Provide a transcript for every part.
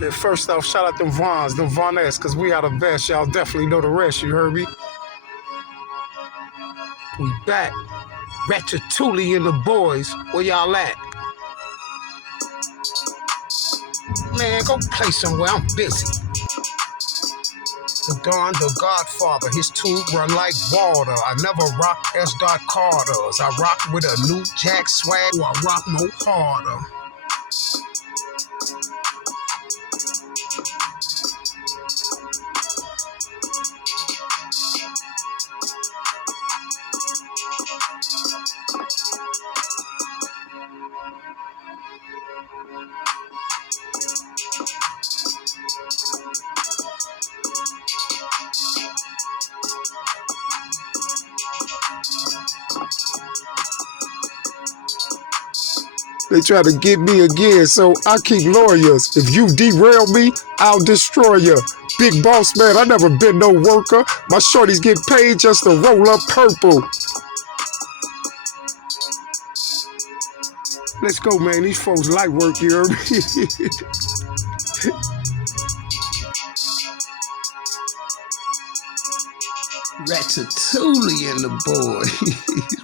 And first off, shout out them Vons, them Vonettes, because we are the best. Y'all definitely know the rest, you heard me? We back. Ratatouille and the boys. Where y'all at? Man, go play somewhere. I'm busy. The Don, the Godfather, his tube run like water. I never rock S. Carter's. I rock with a new Jack swag, or I rock more harder. They try to get me again, so I keep lawyers. If you derail me, I'll destroy you. Big boss man, I never been no worker. My shorties get paid just to roll up purple. Let's go, man. These folks like work, you heard me? Ratatouille and the boys.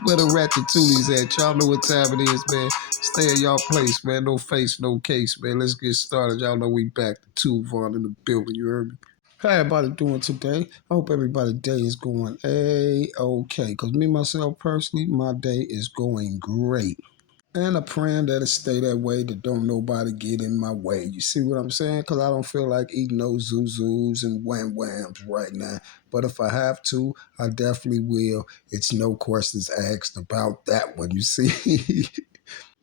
Where the Ratatouille's at? Y'all know what time it is, man. Stay in y'all place, man. No face, no case, man. Let's get started. Y'all know we back. The two Vaughn in the building, you heard me? How everybody doing today? I hope everybody's day is going A-okay. Because me, myself, personally, my day is going great. And I'm praying that it stay that way, that don't nobody get in my way. You see what I'm saying? Because I don't feel like eating those zuzus and wham-whams right now. But if I have to, I definitely will. It's no questions asked about that one, you see?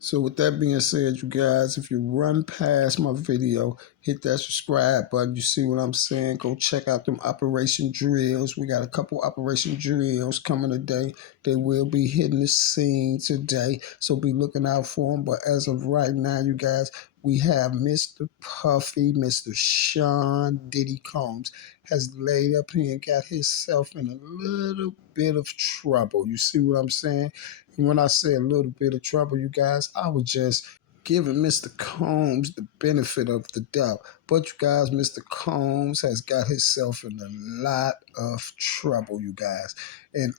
So with that being said, you guys, if you run past my video, hit that subscribe button. You see what I'm saying? Go check out them operation drills. We got a couple operation drills coming today. They will be hitting the scene today, so be looking out for them. But as of right now, you guys, we have Mr. Puffy, Mr. Sean Diddy Combs has laid up here and got himself in a little bit of trouble. You see what I'm saying? And when I say a little bit of trouble, you guys, I was just giving Mr. Combs the benefit of the doubt. But you guys, Mr. Combs has got himself in a lot of trouble, you guys. And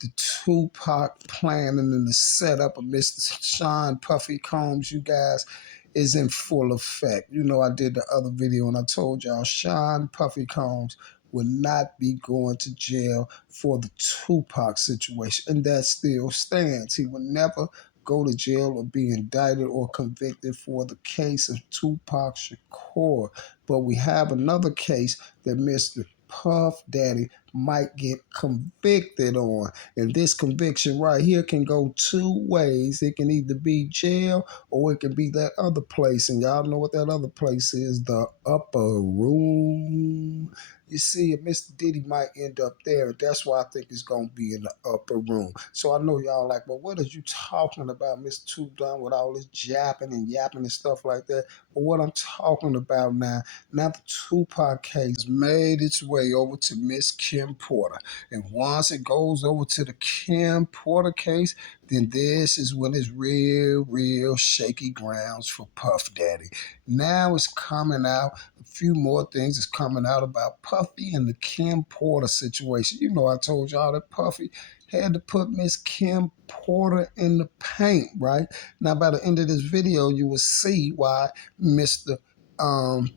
the Tupac planning and the setup of Mr. Sean Puffy Combs, you guys, is in full effect. You know, I did the other video and I told y'all Sean Puffy Combs will not be going to jail for the Tupac situation. And that still stands. He will never go to jail or be indicted or convicted for the case of Tupac Shakur. But we have another case that Mr. Puff Daddy might get convicted on. And this conviction right here can go two ways. It can either be jail or it can be that other place. And y'all know what that other place is, the upper room. You see, Mr. Diddy might end up there. That's why I think it's going to be in the upper room. So I know y'all like, well, what are you talking about, Mr. Tube Done, with all this japping and yapping and stuff like that? But what I'm talking about now the Tupac case made its way over to Miss Kim Porter. And once it goes over to the Kim Porter case, then this is when it's real shaky grounds for Puff Daddy. Now it's coming out. A few more things is coming out about Puffy and the Kim Porter situation. You know, I told y'all that Puffy had to put Miss Kim Porter in the paint, right? Now, by the end of this video, you will see why Mr.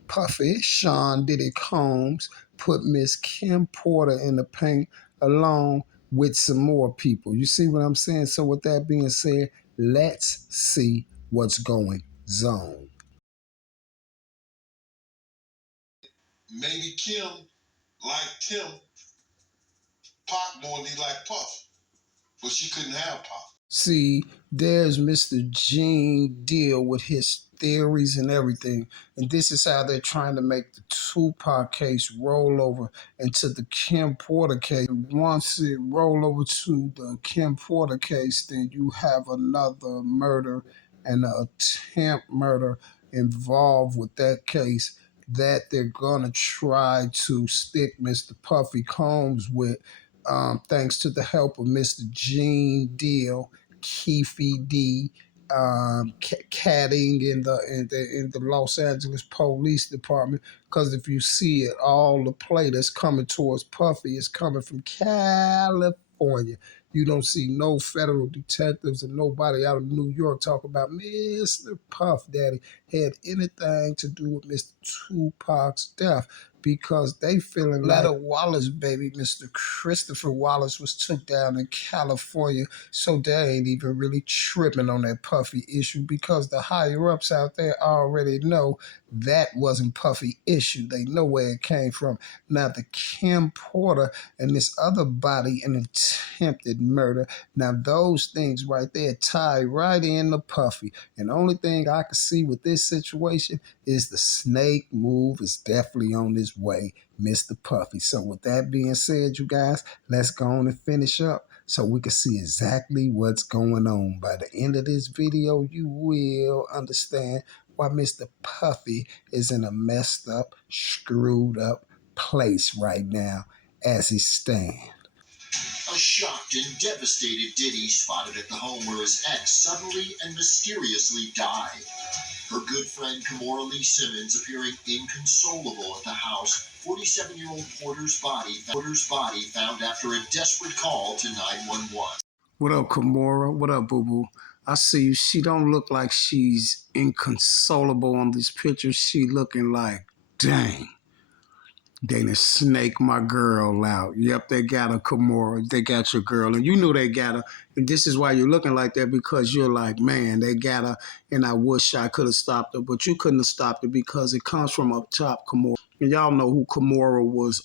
Puffy, Sean Diddy Combs, put Miss Kim Porter in the paint along with some more people. You see what I'm saying? So with that being said, let's see what's going on. Maybe Kim liked him, Pac more than he liked Puff, but she couldn't have Pac. See, there's Mr. Gene Deal with his theories and everything. And this is how they're trying to make the Tupac case roll over into the Kim Porter case. Once it roll over to the Kim Porter case, then you have another murder and an attempt murder involved with that case that they're going to try to stick Mr. Puffy Combs with, thanks to the help of Mr. Gene Deal, Keefy D, catting in the Los Angeles Police Department. Because if you see it, all the play that's coming towards Puffy is coming from California. You don't see no federal detectives and nobody out of New York talk about Mr. Puff Daddy had anything to do with Mr. Tupac's death, because they feeling like Wallace, baby, Mr. Christopher Wallace was took down in California, so they ain't even really tripping on that Puffy issue, because the higher ups out there already know that wasn't Puffy issue. They know where it came from. Now the Kim Porter and this other body in attempted murder, now those things right there tie right into Puffy. And the only thing I can see with this situation is the snake move is definitely on this way, Mr. Puffy. So with that being said, you guys, let's go on and finish up so we can see exactly what's going on. By the end of this video, you will understand why Mr. Puffy is in a messed up, screwed up place right now as he stands. A shocked and devastated Diddy spotted at the home where his ex suddenly and mysteriously died. Her good friend Kimora Lee Simmons appearing inconsolable at the house. 47-year-old Porter's body found after a desperate call to 911. What up, Kimora? What up, boo-boo? I see you. She don't look like she's inconsolable on this picture. She looking like, dang, they done snake my girl out. Yep, they got her, Kimora. They got your girl. And you knew they got her. And this is why you're looking like that, because you're like, man, they got her, and I wish I could have stopped her. But you couldn't have stopped her because it comes from up top, Kimora. And y'all know who Kimora was,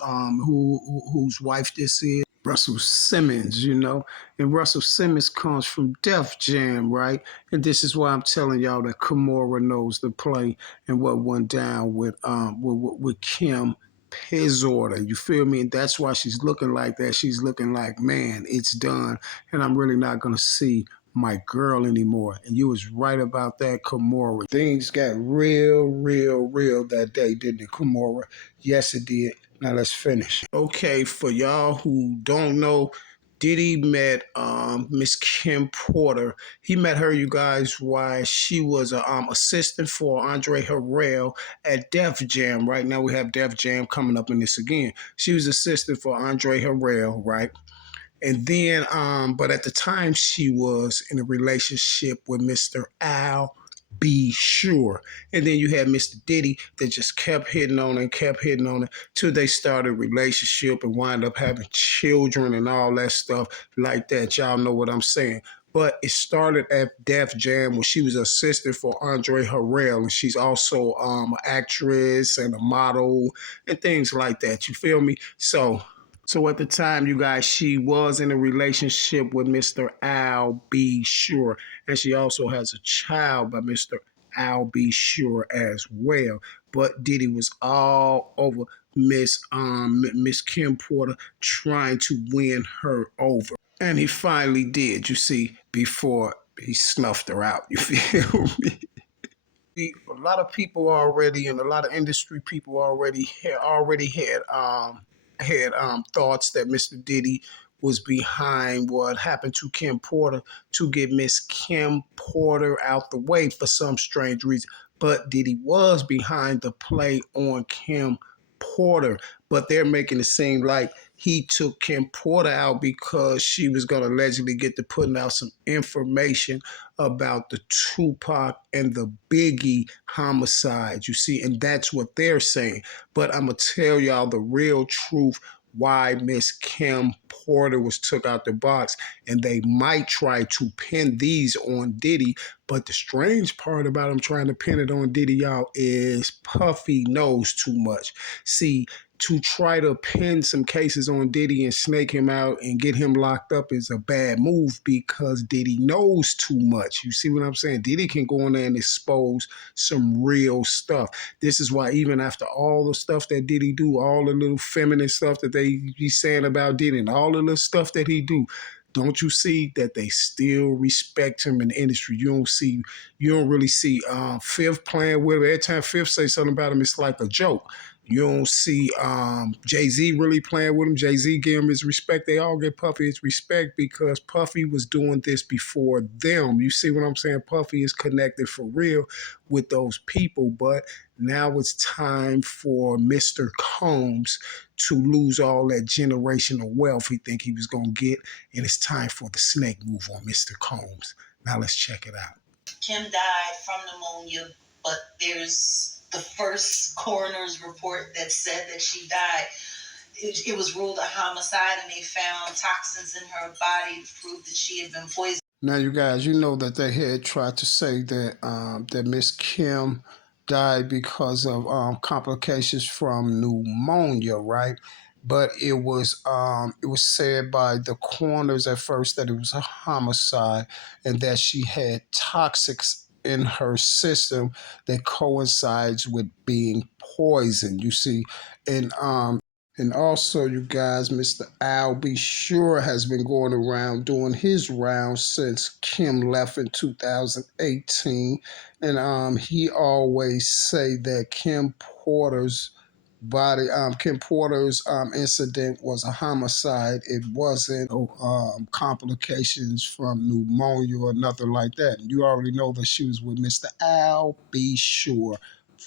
whose wife this is. Russell Simmons, you know, and Russell Simmons comes from Def Jam, right? And this is why I'm telling y'all that Kimora knows the play and what went down with Kim his order. You feel me? And that's why she's looking like that. She's looking like, man, it's done, and I'm really not gonna see my girl anymore. And you was right about that, Kimora. Things got real, real, real that day, didn't it, Kimora? Yes, it did. Now let's finish. Okay, for y'all who don't know, Diddy met Miss Kim Porter. He met her, you guys, while she was a assistant for Andre Harrell at Def Jam. Right now we have Def Jam coming up in this again. She was assistant for Andre Harrell, right? And then, but at the time, she was in a relationship with Mr. Al B. Sure. And then you had Mr. Diddy that just kept hitting on her and kept hitting on her till they started a relationship and wind up having children and all that stuff like that. Y'all know what I'm saying. But it started at Def Jam when she was assistant for Andre Harrell, and she's also an actress and a model and things like that. You feel me? So at the time, you guys, she was in a relationship with Mr. Al B. Sure. And she also has a child by Mr. Al B. Sure as well. But Diddy was all over Miss Kim Porter trying to win her over. And he finally did, you see, before he snuffed her out. You feel me? A lot of people already, and a lot of industry people already had thoughts that Mr. Diddy was behind what happened to Kim Porter to get Miss Kim Porter out the way for some strange reason. But Diddy was behind the play on Kim Porter, but they're making it seem like he took Kim Porter out because she was going to allegedly get to putting out some information about the Tupac and the Biggie homicides, you see, and that's what they're saying. But I'm going to tell y'all the real truth why Miss Kim Porter was took out the box, and they might try to pin these on Diddy. But the strange part about them trying to pin it on Diddy, y'all, is Puffy knows too much. See, to try to pin some cases on Diddy and snake him out and get him locked up is a bad move because Diddy knows too much. You see what I'm saying? Diddy can go in there and expose some real stuff. This is why even after all the stuff that Diddy do, all the little feminine stuff that they be saying about Diddy and all the little stuff that he do, don't you see that they still respect him in the industry? You don't really see Fifth playing with him. Every time Fifth say something about him, it's like a joke. You don't see Jay-Z really playing with him. Jay-Z gave him his respect. They all get Puffy his respect because Puffy was doing this before them. You see what I'm saying? Puffy is connected for real with those people. But now it's time for Mr. Combs to lose all that generational wealth he think he was going to get. And it's time for the snake move on Mr. Combs. Now let's check it out. Kim died from pneumonia, but there's the first coroner's report that said that she died. It was ruled a homicide, and they found toxins in her body to prove that she had been poisoned. Now, you guys, you know that they had tried to say that that Miss Kim died because of complications from pneumonia, right? But it was said by the coroners at first that it was a homicide and that she had toxics in her system that coincides with being poisoned. You see, and also, you guys, Mr. Al B. Sure has been going around doing his rounds since Kim left in 2018. And he always say that Kim Porter's incident was a homicide. It wasn't complications from pneumonia or nothing like that. And you already know that she was with Mr. Al B. Sure.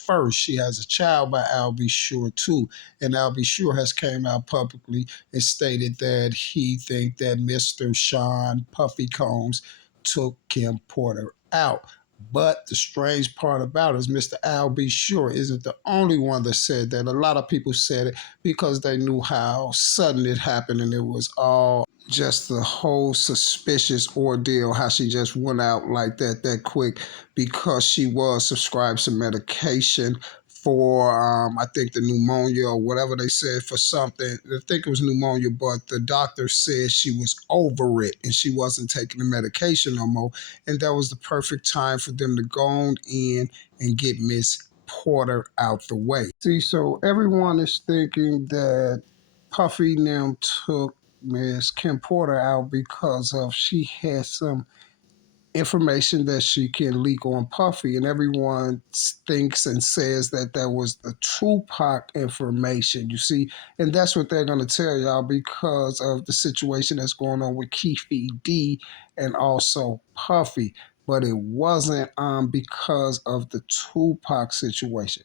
First, she has a child by Al B. Sure too, and Al B. Sure has came out publicly and stated that he think that Mr. Sean Puffy Combs took Kim Porter out. But the strange part about it is Mr. Al B. Sure isn't the only one that said that. A lot of people said it because they knew how sudden it happened and it was all just the whole suspicious ordeal, how she just went out like that quick because she was subscribed some medication for I think the pneumonia or whatever they said for something. I think it was pneumonia, but the doctor said she was over it and she wasn't taking the medication no more. And that was the perfect time for them to go on in and get Miss Porter out the way. See, so everyone is thinking that Puffy now took Miss Kim Porter out because of she had some information that she can leak on Puffy, and everyone thinks and says that that was the Tupac information. You see, and that's what they're going to tell y'all because of the situation that's going on with Keefe D and also Puffy. But it wasn't because of the Tupac situation.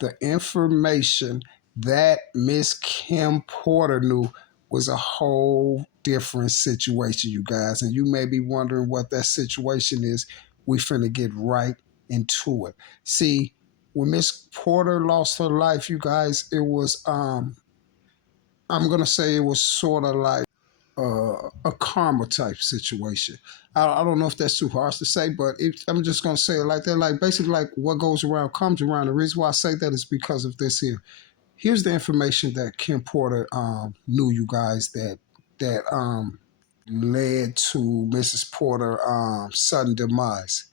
The information that Miss Kim Porter knew was a whole different situation, you guys. And you may be wondering what that situation is. We finna get right into it. See, when Miss Porter lost her life, you guys, it was I'm gonna say it was sort of like a karma type situation. I don't know if that's too harsh to say, but I'm just gonna say it like that. Like basically, like what goes around comes around. The reason why I say that is because of this here. Here's the information that Kim Porter knew, you guys, that led to Mrs. Porter sudden demise.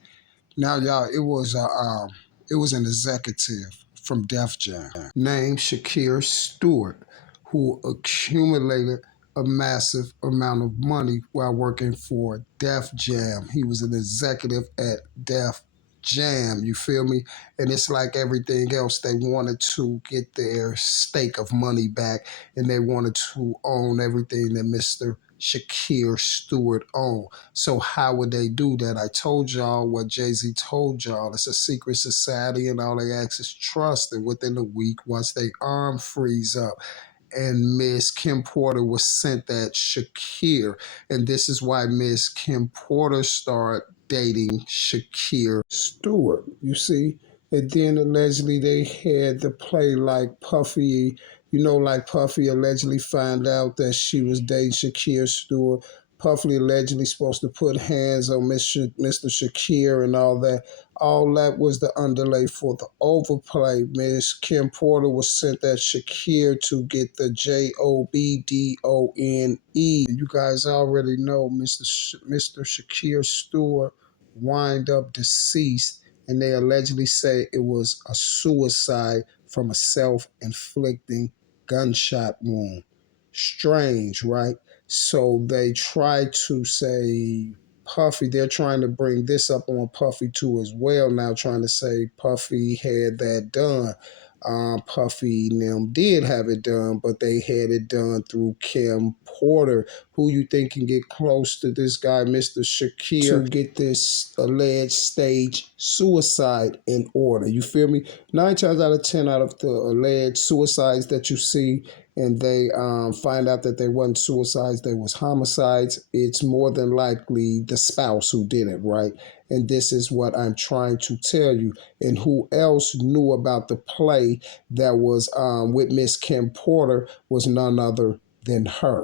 Now, y'all, it was an executive from Def Jam named Shakir Stewart who accumulated a massive amount of money while working for Def Jam. He was an executive at Def Jam, you feel me? And it's like everything else, they wanted to get their stake of money back and they wanted to own everything that Mr. Shakir Stewart owned. So how would they do that? I told y'all what Jay-Z told y'all. It's a secret society and all they ask is trust. And within a week, once they arm freeze up, and Miss Kim Porter was sent that Shakir. And this is why Miss Kim Porter started dating Shakir Stewart, you see? And then allegedly they had the play like Puffy, you know, like Puffy allegedly found out that she was dating Shakir Stewart. Puffy allegedly supposed to put hands on Mr. Shakir and all that. All that was the underlay for the overplay. Miss Kim Porter was sent that Shakir to get the JOBDONE. You guys already know Mr. Shakir Stewart wind up deceased, and they allegedly say it was a suicide from a self-inflicting gunshot wound. Strange, right? So they try to say Puffy, they're trying to bring this up on Puffy too as well now, trying to say Puffy had that done. Puffy and them did have it done, but they had it done through Kim Porter, who you think can get close to this guy, Mr. Shakir, to get this alleged stage suicide in order. You feel me? 9 times out of 10 out of the alleged suicides that you see, and they find out that they wasn't suicides, they was homicides, it's more than likely the spouse who did it, right? And this is what I'm trying to tell you. And who else knew about the play that was with Miss Kim Porter was none other than her.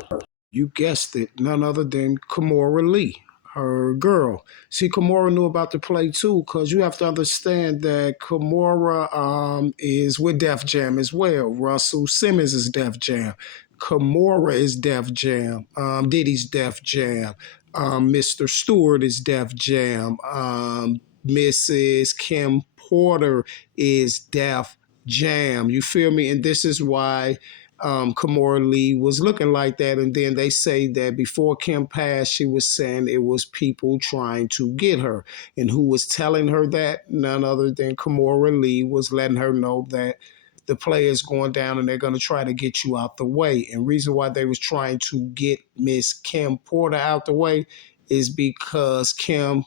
You guessed it, none other than Kimora Lee, her girl. See, Kimora knew about the play too, because you have to understand that Kimora is with Def Jam as well. Russell Simmons is Def Jam. Kimora is Def Jam. Diddy's Def Jam. Mr. Stewart is Def Jam. Mrs. Kim Porter is Def Jam. You feel me? And this is why Kimora Lee was looking like that. And then they say that before Kim passed, she was saying it was people trying to get her. And who was telling her that? None other than Kimora Lee was letting her know that the play is going down and they're going to try to get you out the way. And reason why they was trying to get Miss Kim Porter out the way is because Kim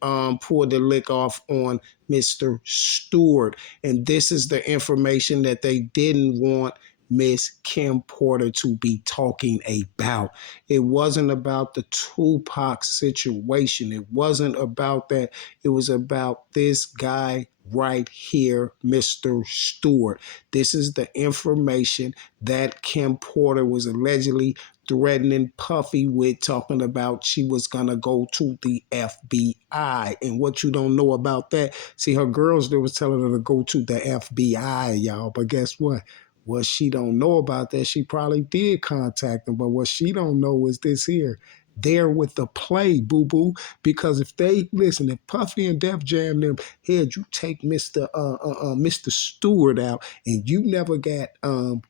pulled the lick off on Mr. Stewart. And this is the information that they didn't want Miss Kim Porter to be talking about. It wasn't about the Tupac situation. It wasn't about that. It was about this guy right here, Mr. Stewart. This is the information that Kim Porter was allegedly threatening Puffy with, talking about she was gonna go to the FBI. And what you don't know about that, see, her girls, they was telling her to go to the FBI, y'all. But guess what? What she don't know about that, she probably did contact them. But what she don't know is this here. They're with the play, boo-boo. Because if they, listen, if Puffy and Def Jam them, head, you take Mr. Stewart out, and you never got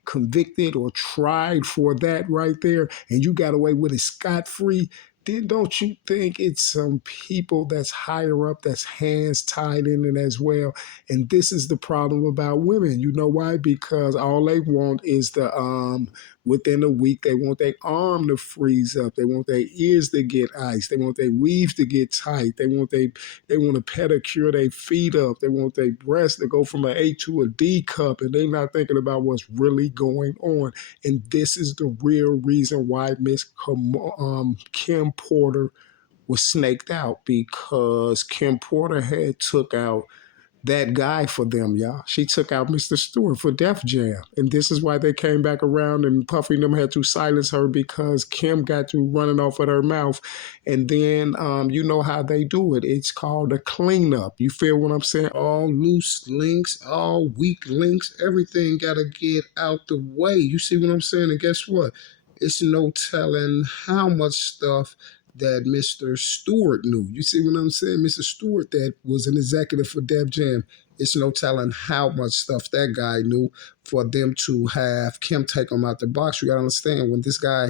convicted or tried for that right there, and you got away with it scot-free, then don't you think it's some people that's higher up that's hands tied in it as well? And this is the problem about women. You know why? Because all they want is the within a week, they want their arm to freeze up. They want their ears to get iced. They want their weaves to get tight. They want to pedicure their feet up. They want their breasts to go from an A to a D cup, and they're not thinking about what's really going on. And this is the real reason why Miss Kim Porter was snaked out, because Kim Porter had took out that guy for them, y'all. She took out Mr. Stewart for Def Jam. And this is why they came back around, and Puffy and them had to silence her, because Kim got to running off at her mouth. And then you know how they do it. It's called a cleanup. You feel what I'm saying? All loose links, all weak links, everything got to get out the way. You see what I'm saying? And guess what? It's no telling how much stuff that Mr. Stewart knew. You see what I'm saying? Mr. Stewart, that was an executive for Def Jam. It's no telling how much stuff that guy knew for them to have Kim take him out the box. You got to understand, when this guy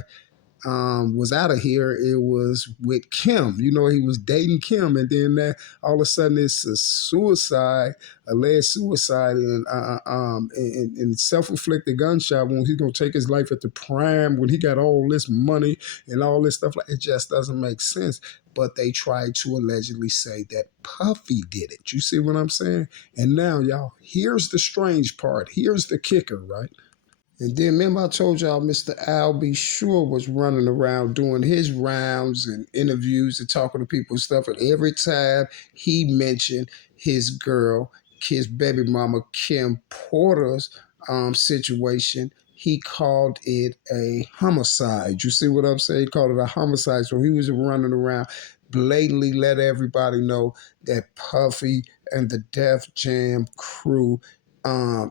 was out of here, it was with Kim. You know, he was dating Kim, and then all of a sudden it's a suicide, alleged suicide, and self-inflicted gunshot wound. He's gonna take his life at the prime when he got all this money and all this stuff. Like, it just doesn't make sense. But they tried to allegedly say that Puffy did it. You see what I'm saying? And now, y'all, here's the strange part. Here's the kicker, right? And then remember I told y'all Mr. Al B. Sure was running around doing his rounds and interviews and talking to people and stuff. And every time he mentioned his girl, his baby mama, Kim Porter's situation, he called it a homicide. You see what I'm saying? He called it a homicide. So he was running around blatantly let everybody know that Puffy and the Def Jam crew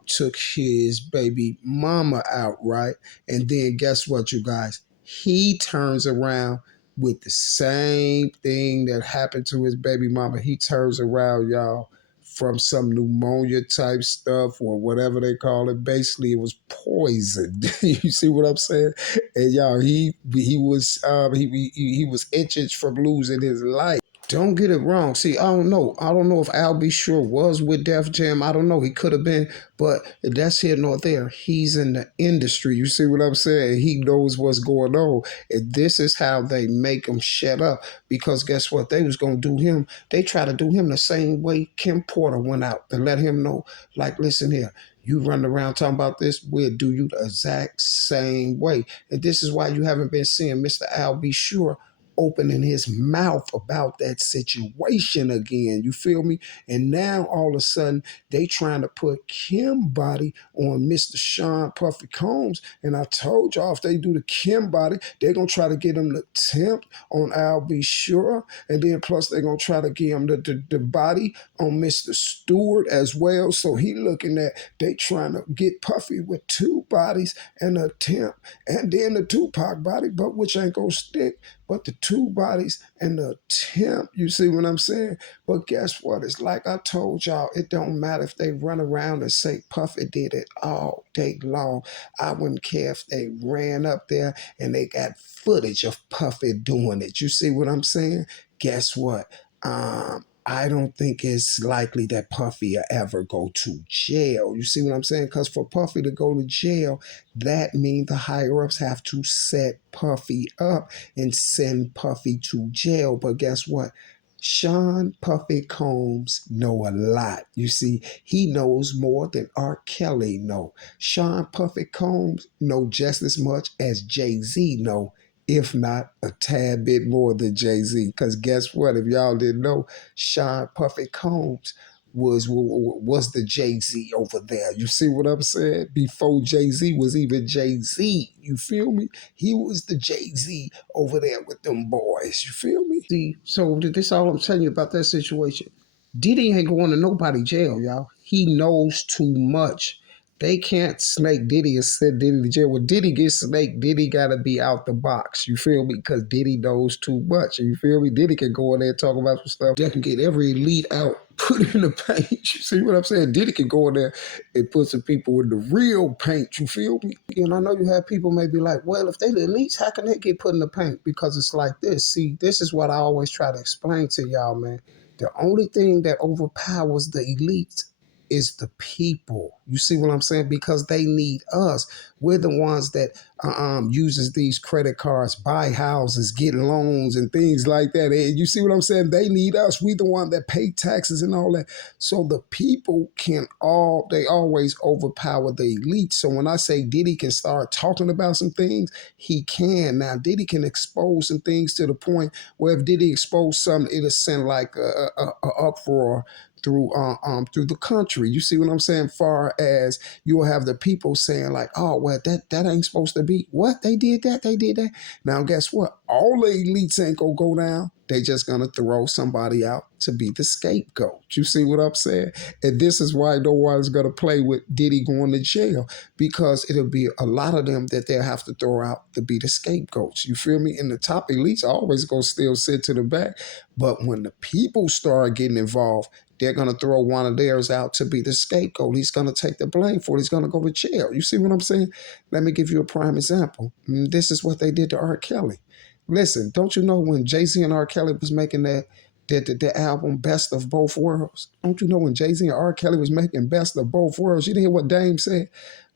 took his baby mama out, right? And then guess what, you guys? He turns around with the same thing that happened to his baby mama. He turns around, y'all, from some pneumonia type stuff or whatever they call it. Basically, it was poison. You see what I'm saying? And y'all, he was inches from losing his life. Don't get it wrong. See, I don't know. I don't know if Al B. Sure was with Def Jam. I don't know. He could have been, but that's here nor there. He's in the industry. You see what I'm saying? He knows what's going on. And this is how they make him shut up. Because guess what? They was going to do him. They try to do him the same way Kim Porter went out to let him know, like, listen here. You run around talking about this, we'll do you the exact same way. And this is why you haven't been seeing Mr. Al B. Sure opening his mouth about that situation again. You feel me? And now all of a sudden they trying to put Kim body on Mr. Sean Puffy Combs. And I told y'all if they do the Kim body, they're gonna try to get him the temp on I'll Be Sure. And then plus they're gonna try to get him the body on Mr. Stewart as well. So he looking at they trying to get Puffy with two bodies and a temp and then the Tupac body, but which ain't gonna stick. But the two bodies and the temp, you see what I'm saying? But guess what? It's like I told y'all, it don't matter if they run around and say Puffy did it all day long. I wouldn't care if they ran up there and they got footage of Puffy doing it. You see what I'm saying? Guess what? I don't think it's likely that Puffy will ever go to jail. You see what I'm saying? Because for Puffy to go to jail, that means the higher ups have to set Puffy up and send Puffy to jail. But guess what? Sean Puffy Combs know a lot. You see, he knows more than R. Kelly know. Sean Puffy Combs know just as much as Jay-Z know, if not a tad bit more than Jay-Z. Because guess what? If y'all didn't know, Sean Puffy Combs was the Jay-Z over there. You see what I'm saying? Before Jay-Z was even Jay-Z. You feel me? He was the Jay-Z over there with them boys. You feel me? See, so this all I'm telling you about that situation. Diddy ain't going to nobody jail, y'all. He knows too much. They can't snake Diddy and send Diddy to jail. When Diddy gets snaked, Diddy got to be out the box. You feel me? Because Diddy knows too much. You feel me? Diddy can go in there and talk about some stuff that can get every elite out, put in the paint. You see what I'm saying? Diddy can go in there and put some people in the real paint. You feel me? And I know you have people may be like, well, if they the elites, how can they get put in the paint? Because it's like this. See, this is what I always try to explain to y'all, man. The only thing that overpowers the elites is the people. You see what I'm saying? Because they need us. We're the ones that uses these credit cards, buy houses, get loans and things like that. And you see what I'm saying? They need us. We the one that pay taxes and all that. So the people they always overpower the elite. So when I say Diddy can start talking about some things, he can. Now Diddy can expose some things to the point where if Diddy expose something, it'll send like a uproar through the country. You see what I'm saying? Far as you'll have the people saying like, oh well, that ain't supposed to be. What? They did that? They did that? Now guess what? All the elites ain't gonna go down. They just gonna throw somebody out to be the scapegoat. You see what I'm saying? And this is why no one's gonna play with Diddy going to jail, because it'll be a lot of them that they'll have to throw out to be the scapegoats. You feel me? And the top elites are always gonna still sit to the back. But when the people start getting involved, they're going to throw one of theirs out to be the scapegoat. He's going to take the blame for it. He's going to go to jail. You see what I'm saying? Let me give you a prime example. This is what they did to R. Kelly. Listen, don't you know when Jay-Z and R. Kelly was making the album Best of Both Worlds? Don't you know when Jay-Z and R. Kelly was making Best of Both Worlds? You didn't hear what Dame said?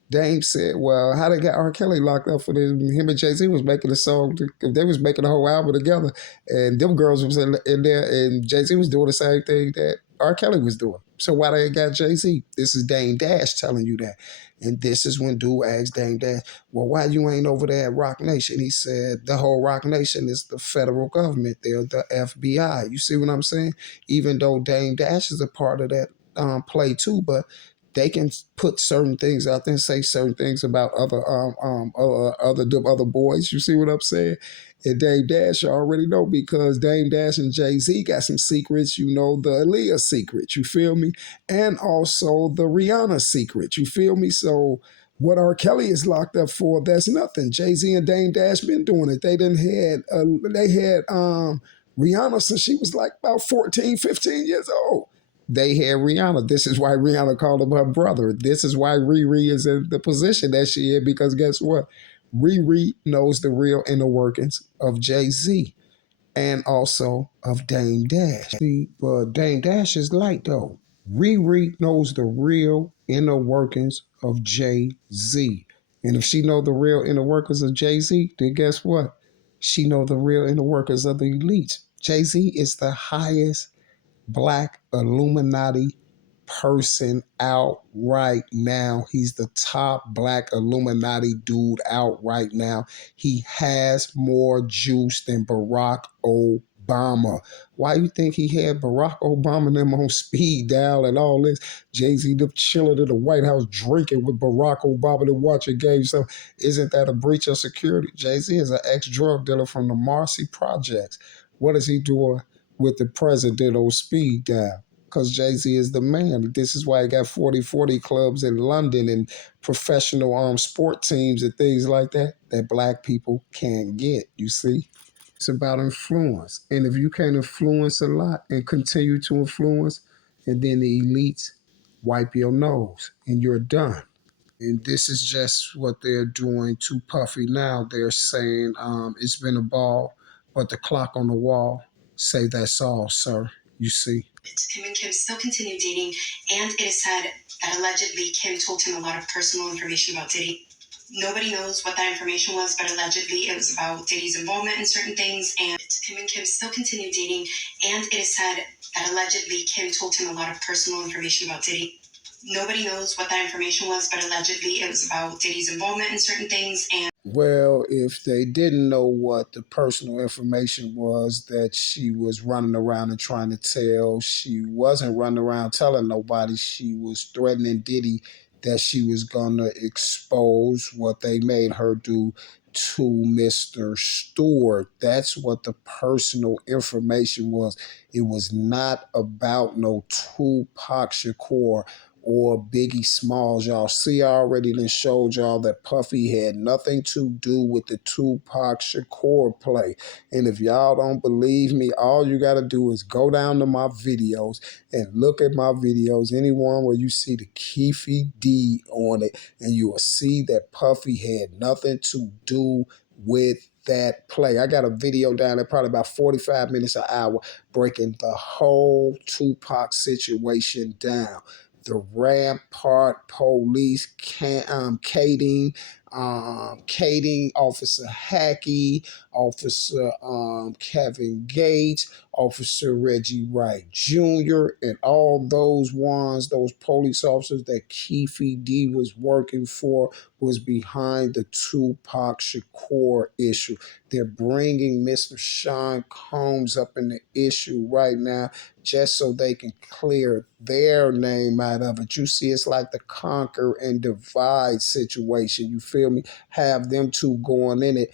Dame said, well, how they got R. Kelly locked up for this? Him and Jay-Z was making a song. They was making a whole album together. And them girls was in there. And Jay-Z was doing the same thing that R. Kelly was doing. So why they got Jay-Z? This is Dame Dash telling you that. And this is when dude asked Dame Dash, well, why you ain't over there at Rock Nation? He said, the whole Rock Nation is the federal government. They're the FBI. You see what I'm saying? Even though Dame Dash is a part of that play too, but they can put certain things out there and say certain things about other boys. You see what I'm saying? And Dame Dash, you already know, because Dame Dash and Jay-Z got some secrets. You know, the Aaliyah secret, you feel me? And also the Rihanna secret, you feel me? So what R. Kelly is locked up for, that's nothing. Jay-Z and Dame Dash been doing it. They had Rihanna since she was like about 14, 15 years old. They had Rihanna. This is why Rihanna called him her brother. This is why Riri is in the position that she is, because guess what? Riri knows the real inner workings of Jay-Z. and also of Dame Dash. See, but Dame Dash is light though. Riri knows the real inner workings of Jay Z, and if she know the real inner workings of Jay Z, then guess what? She know the real inner workings of the elites. Jay Z is the highest black Illuminati person out right now. He's the top black Illuminati dude out right now. He has more juice than Barack Obama. Why you think he had Barack Obama and them on speed dial and all this? Jay-Z them chilling in the White House drinking with Barack Obama and watching games. So isn't that a breach of security? Jay-Z is an ex-drug dealer from the Marcy Projects. What is he doing with the president on speed dial? Because Jay-Z is the man. This is why he got 40-40 clubs in London and professional sport teams and things like that that black people can't get, you see? It's about influence. And if you can't influence a lot and continue to influence, and then the elites wipe your nose and you're done. And this is just what they're doing to Puffy now. They're saying it's been a ball, but the clock on the wall say that's all, sir. You see. Kim and Kim still continue dating, and it is said that allegedly Kim told him a lot of personal information about Diddy. Nobody knows what that information was, but allegedly it was about Diddy's involvement in certain things, and Kim and Kim still continue dating, and it is said that allegedly Kim told him a lot of personal information about Diddy. Nobody knows what that information was, but allegedly it was about Diddy's involvement in certain things, and well, if they didn't know what the personal information was that she was running around and trying to tell, she wasn't running around telling nobody. She was threatening Diddy that she was going to expose what they made her do to Mr. Stewart. That's what the personal information was. It was not about no Tupac Shakur or Biggie Smalls. Y'all see, I already done showed y'all that Puffy had nothing to do with the Tupac Shakur play. And if y'all don't believe me, all you got to do is go down to my videos and look at my videos, anyone where you see the Keefy D on it, and you will see that Puffy had nothing to do with that play. I got a video down there, probably about 45 minutes an hour, breaking the whole Tupac situation down. The Rampart Police, Kading, Officer Hackey, Officer Kevin Gates, Officer Reggie Wright Jr., and all those ones, those police officers that Keefy D was working for, was behind the Tupac Shakur issue. They're bringing Mr. Sean Combs up in the issue right now just so they can clear their name out of it. You see, it's like the conquer and divide situation. You feel me? Have them two going in it,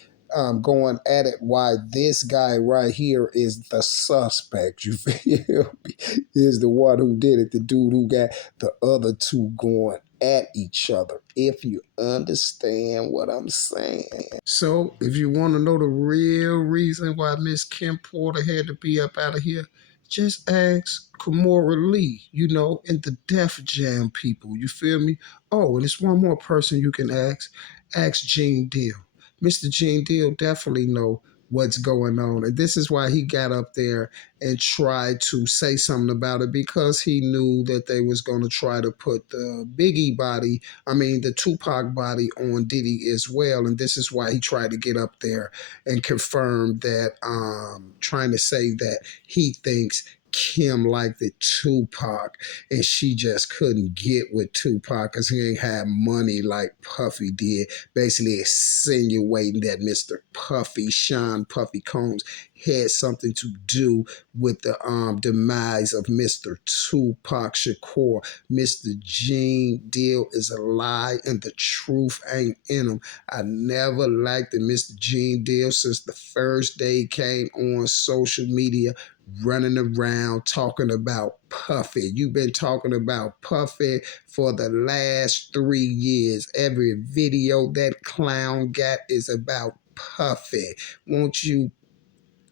going at it, why this guy right here is the suspect. You feel me? Is the one who did it, the dude who got the other two going at each other, if you understand what I'm saying. So if you want to know the real reason why Miss Kim Porter had to be up out of here, just ask Kimora Lee, and the Def Jam people. You feel me? Oh, and it's one more person you can ask. Ask Gene Deal. Mr. Gene Deal definitely know what's going on. And this is why he got up there and tried to say something about it, because he knew that they was going to try to put the the Tupac body on Diddy as well. And this is why he tried to get up there and confirm that, trying to say that he thinks Kim liked the Tupac and she just couldn't get with Tupac because he ain't had money like Puffy did, basically insinuating that Mr. Puffy, Sean Puffy Combs, had something to do with the demise of Mr. Tupac Shakur. Mr. Gene Deal is a lie and the truth ain't in him. I never liked the Mr. Gene Deal since the first day he came on social media running around talking about Puffy. You've been talking about Puffy for the last 3 years. Every video that clown got is about Puffy. Won't you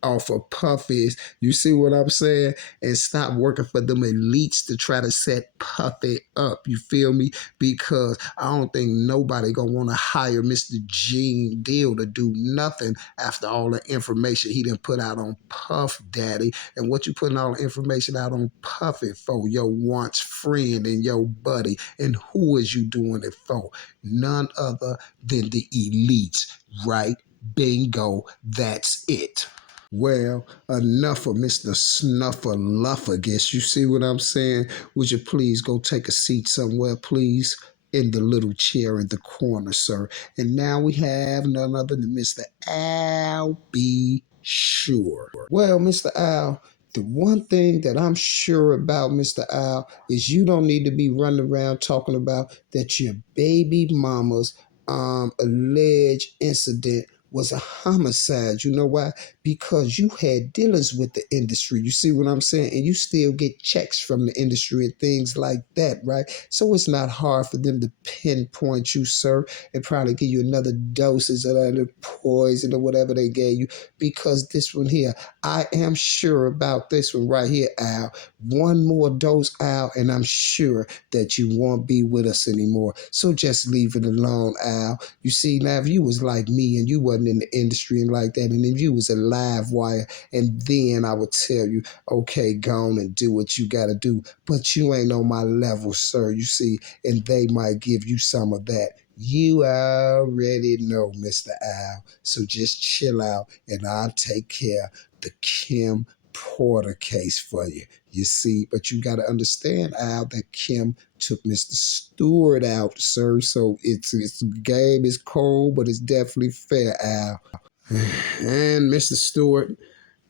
off of Puff is, you see what I'm saying? And stop working for them elites to try to set Puffy up. You feel me? Because I don't think nobody gonna want to hire Mr. Gene Deal to do nothing after all the information he done put out on Puff Daddy. And what you putting all the information out on Puffy for? Your once friend and your buddy. And who is you doing it for? None other than the elites, right? Bingo, that's it. Well, enough of Mr. Snuffleupagus. You see what I'm saying? Would you please go take a seat somewhere, please? In the little chair in the corner, sir. And now we have none other than Mr. Al B. Sure. Well, Mr. Al, the one thing that I'm sure about, Mr. Al, is you don't need to be running around talking about that your baby mama's alleged incident was a homicide. You know why? Because you had dealings with the industry. You see what I'm saying? And you still get checks from the industry and things like that, right? So it's not hard for them to pinpoint you, sir, and probably give you another doses of that poison or whatever they gave you. Because this one here, I am sure about this one right here, Al. One more dose, Al, and I'm sure that you won't be with us anymore. So just leave it alone, Al. You see, now if you was like me and you wasn't in the industry and like that, and if you was a live wire, and then I would tell you, okay, go on and do what you got to do. But you ain't on my level, sir, you see, and they might give you some of that. You already know, Mr. Al. So just chill out and I'll take care of the Kim Porter case for you. You see, but you got to understand, Al, that Kim took Mr. Stewart out, sir. So it's the game is cold, but it's definitely fair, Al. And Mr. Stewart,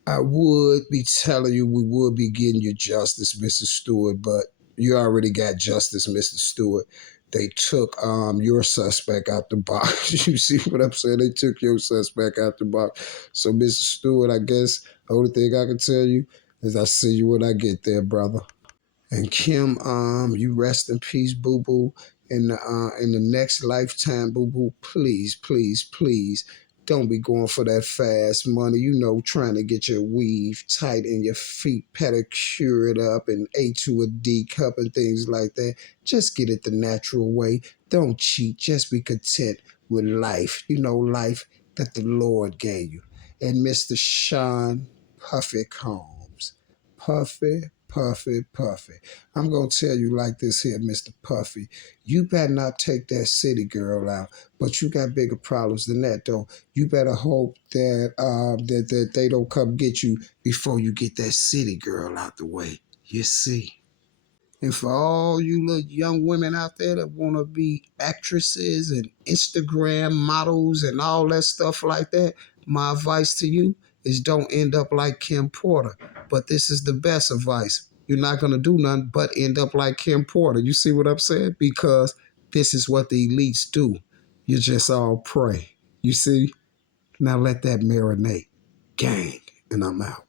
I would be telling you we would be getting you justice, Mr. Stewart, but you already got justice, Mr. Stewart. They took your suspect out the box. You see what I'm saying? They took your suspect out the box. So, Mr. Stewart, I guess the only thing I can tell you is I'll see you when I get there, brother. And Kim, you rest in peace, boo boo. In the next lifetime, boo boo, please, please, please, don't be going for that fast money. You know, trying to get your weave tight and your feet pedicured up and A to a D cup and things like that. Just get it the natural way. Don't cheat. Just be content with life. You know, life that the Lord gave you. And Mr. Sean Puffy Combs. Puffy, Puffy, Puffy. I'm going to tell you like this here, Mr. Puffy. You better not take that city girl out, but you got bigger problems than that, though. You better hope that they don't come get you before you get that city girl out the way. You see? And for all you little young women out there that want to be actresses and Instagram models and all that stuff like that, my advice to you is don't end up like Kim Porter. But this is the best advice. You're not going to do nothing but end up like Kim Porter. You see what I'm saying? Because this is what the elites do. You just all pray. You see? Now let that marinate. Gang. And I'm out.